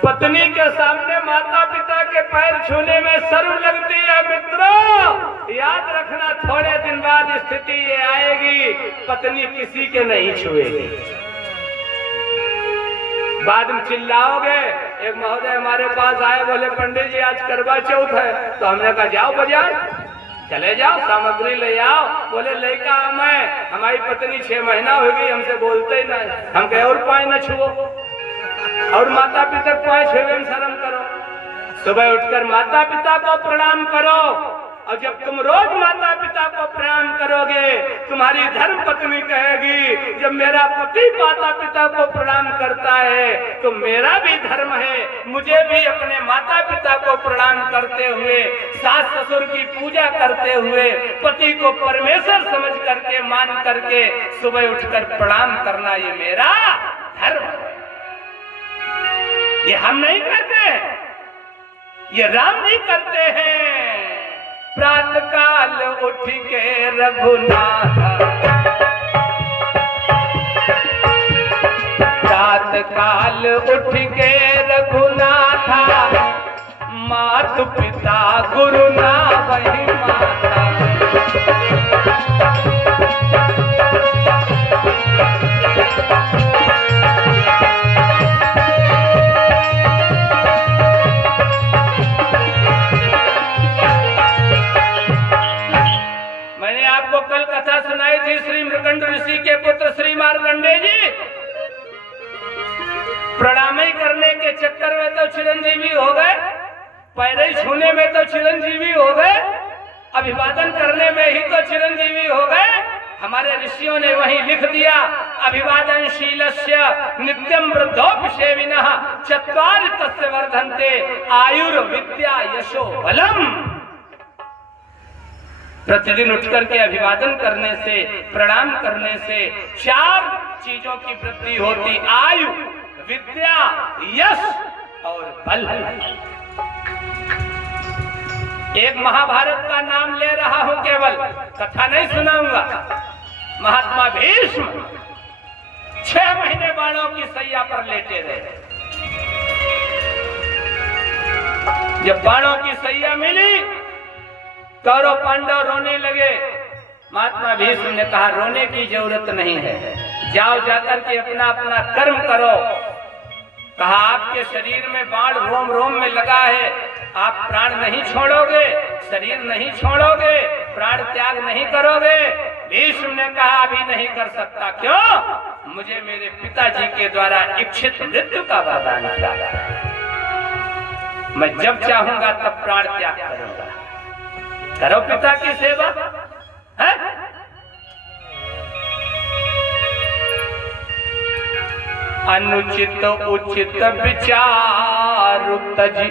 पत्नी के सामने माता पिता के पैर छूने में शर्म लगती है मित्रों। याद रखना, थोड़े दिन बाद स्थिति ये आएगी, पत्नी किसी के नहीं छुएगी। बाद में चिल्लाओगे। एक महोदय हमारे पास आए, बोले पंडित जी आज करवा चौथ है। तो हमने कहा जाओ बाजार, चले जाओ, सामग्री ले आओ। बोले लेकर आ मैं, हमारी पत्नी 6 महीना हो गई, हमसे बोलते ही नहीं। हम कहे और पाए न छुओ, और माता पिता को पाए छुए में शर्म करो। सुबह उठकर माता पिता को प्रणाम करो, और जब तुम रोज माता पिता को प्रणाम करोगे, तुम्हारी धर्म पत्नी कहेगी जब मेरा पति माता पिता को प्रणाम करता है तो मेरा भी धर्म है, मुझे भी अपने माता पिता को प्रणाम करते हुए, सास ससुर की पूजा करते हुए, पति को परमेश्वर समझ करके मान करके सुबह उठकर प्रणाम करना, ये मेरा धर्म है। ये हम नहीं करते, ये राम जी करते हैं। प्रातः काल उठ के रघुनाथ, प्रातः काल उठ के रघुनाथा, मातु पिता गुरु ना वही माता। सुनाई थी श्री मृकंड ऋषि के पुत्र श्री मार्कंडेय जी प्रणाम करने के चक्कर में तो चिरंजीवी हो गए, पैर छूने में तो चिरंजीवी हो गए, अभिवादन करने में ही तो चिरंजीवी हो गए। हमारे ऋषियों ने वहीं लिख दिया, अभिवादनशीलस्य नित्यं वृद्धोपसेविनः चत्वारि तस्य वर्धन्ते आयुर्विद्या यशो बलम। प्रतिदिन उठकर के अभिवादन करने से, प्रणाम करने से 4 चीजों की वृद्धि होती, आयु, विद्या, यश और बल। एक महाभारत का नाम ले रहा हूं, केवल कथा नहीं सुनाऊंगा। महात्मा भीष्म 6 महीने बाणों की सैया पर लेटे रहे। जब बाणों की सैया मिली, कौरव पांडव रोने लगे। महात्मा भीष्म ने कहा रोने की जरूरत नहीं है, जाओ जाकर के अपना अपना कर्म करो। कहा आपके शरीर में बाण रोम रोम में लगा है, आप प्राण नहीं छोड़ोगे, शरीर नहीं छोड़ोगे, प्राण त्याग नहीं करोगे। भीष्म ने कहा अभी नहीं कर सकता। क्यों? मुझे मेरे पिताजी के द्वारा इच्छित मृत्यु का वरदान मिला है, मैं जब चाहूंगा तब प्राण त्याग करूंगा। करो पिता की सेवा है? अनुचित उचित विचार तजी,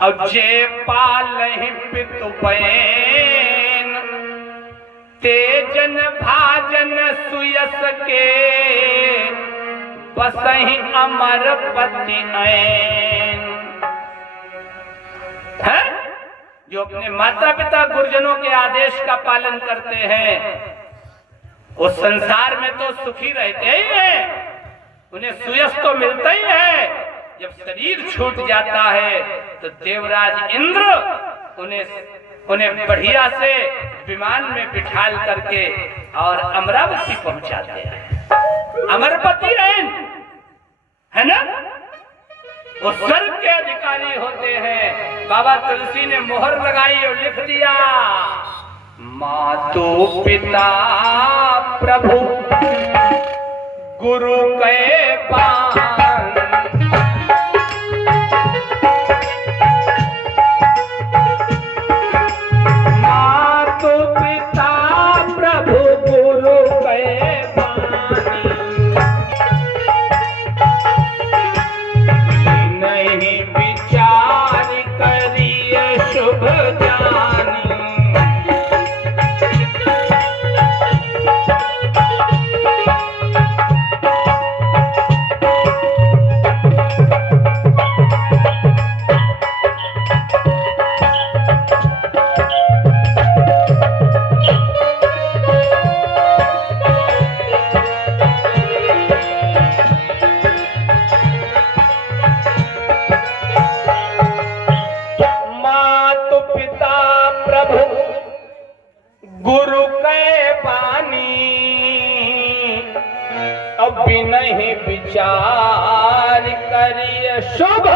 और जे पालहि पितु बयन, तेजन भाजन सुयस के, बसहि अमर पति ऐन। है जो अपने माता पिता गुरुजनों के आदेश का पालन करते हैं, उस संसार में तो सुखी रहते ही हैं, उन्हें सुयश तो मिलता ही है। जब शरीर छूट जाता है तो देवराज इंद्र उन्हें बढ़िया से विमान में बिठाल करके और अमरावती पहुंचाते हैं। अमरपति है ना, वो स्वर्ग के अधिकारी होते हैं। बाबा तुलसी ने मोहर लगाई और लिख दिया, मातु पिता प्रभु गुरु के पान, मातु पिता प्रभु गुरु के पानी, नहीं विचार करिए शुभ जानी। नहीं विचार करिए शुभ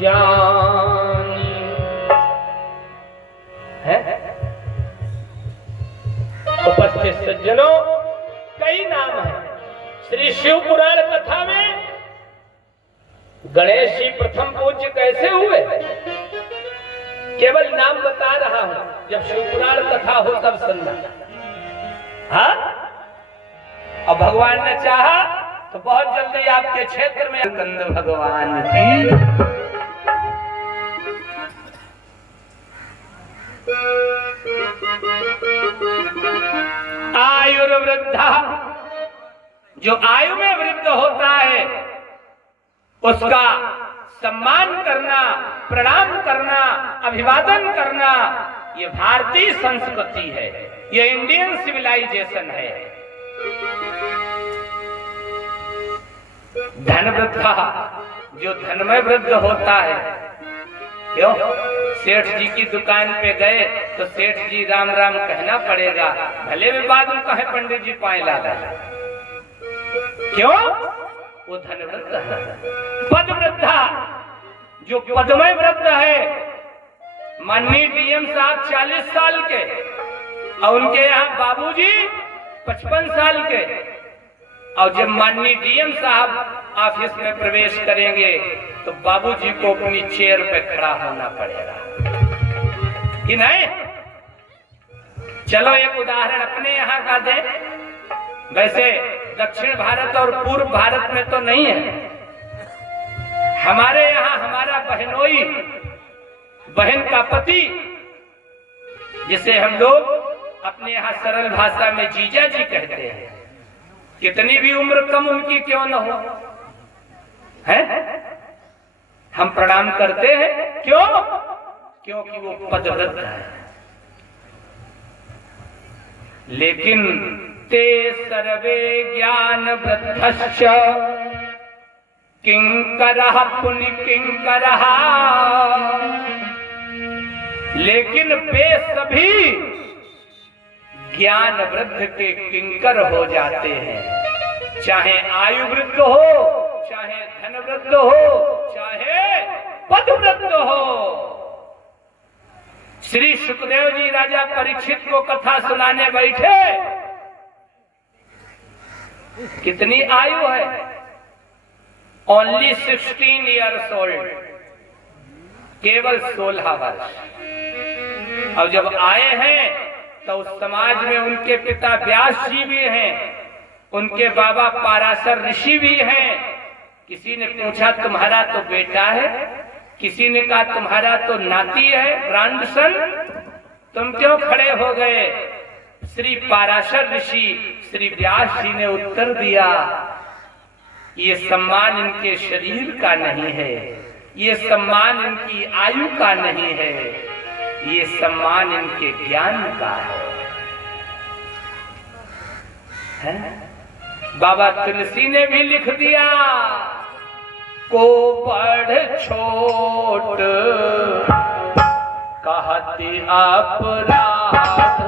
जानी है। उपस्थित सज्जनों, कई नाम है श्री शिव पुराण कथा में। गणेश जी प्रथम पूज्य कैसे हुए, केवल नाम बता रहा हूं, जब शिव पुराण कथा हो तब सुनना। हाँ, और भगवान ने चाहा तो बहुत जल्दी आपके क्षेत्र में कंद भगवान की आयुर्वृद्धा, जो आयु में वृद्ध होता है उसका सम्मान करना, प्रणाम करना, अभिवादन करना, ये भारतीय संस्कृति है, ये इंडियन सिविलाइजेशन है। धन वृद्धा, जो धन में वृद्ध होता है, क्यों? सेठ जी की दुकान पे गए तो सेठ जी राम राम कहना पड़ेगा, भले भी बाद में कहे पंडित जी पाए लाला, क्यों? वो धन वृद्ध है। पद वृद्धा, जो पदमय वृद्ध है, माननीय डीएम साहब 40 साल के और उनके यहाँ बाबूजी 55 साल के, और जब माननीय डीएम साहब ऑफिस में प्रवेश करेंगे तो बाबूजी को अपनी चेयर पे खड़ा होना पड़ेगा कि नहीं? चलो एक उदाहरण अपने यहाँ का दे। वैसे दक्षिण भारत और पूर्व भारत में तो नहीं है, हमारे यहाँ हमारा बहनोई, बहन का पति, जिसे हम लोग अपने यहाँ सरल भाषा में जीजा जी कहते हैं, कितनी भी उम्र कम उनकी क्यों न हो, है हम प्रणाम करते हैं, क्यों? क्योंकि वो पदवृद्ध है। लेकिन ते सर्वे ज्ञान वृद्धश्च किंकरः पुनि किंकरः, लेकिन वे सभी ज्ञान वृद्ध के किंकर हो जाते हैं, चाहे आयु वृद्ध हो, चाहे धन वृद्ध हो, चाहे पद वृद्ध हो। श्री सुखदेव जी राजा परीक्षित को कथा सुनाने बैठे, कितनी आयु है? ओनली 16 ईयर्स ओल्ड, केवल 16 वर्ष। और जब आए हैं तो उस समाज में उनके पिता व्यास जी भी हैं, उनके बाबा पाराशर ऋषि भी हैं। किसी ने पूछा तुम्हारा तो बेटा है, किसी ने कहा तुम्हारा तो नाती है, ग्रैंडसन, तुम क्यों खड़े हो गए? श्री पाराशर ऋषि, श्री व्यास जी ने उत्तर दिया, ये सम्मान इनके शरीर का नहीं है, ये सम्मान इनकी आयु का नहीं है, ये सम्मान इनके ज्ञान का है? बाबा तुलसी ने भी लिख दिया, को बड़ छोट कहती अपराध,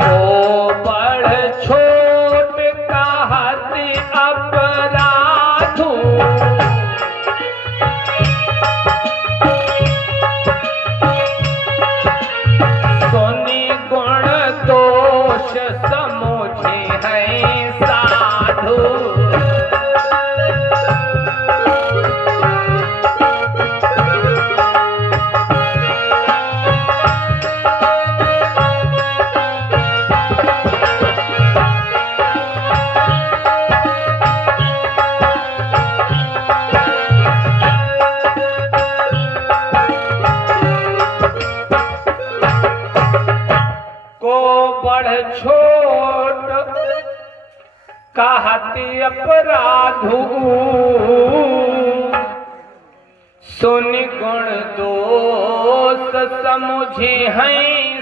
को बड़ छोट कहती अपराध, सोनी गुण दोष समझे हैं साधु, छोट कहती अपराधु, सुन गुण दोष समझे हैं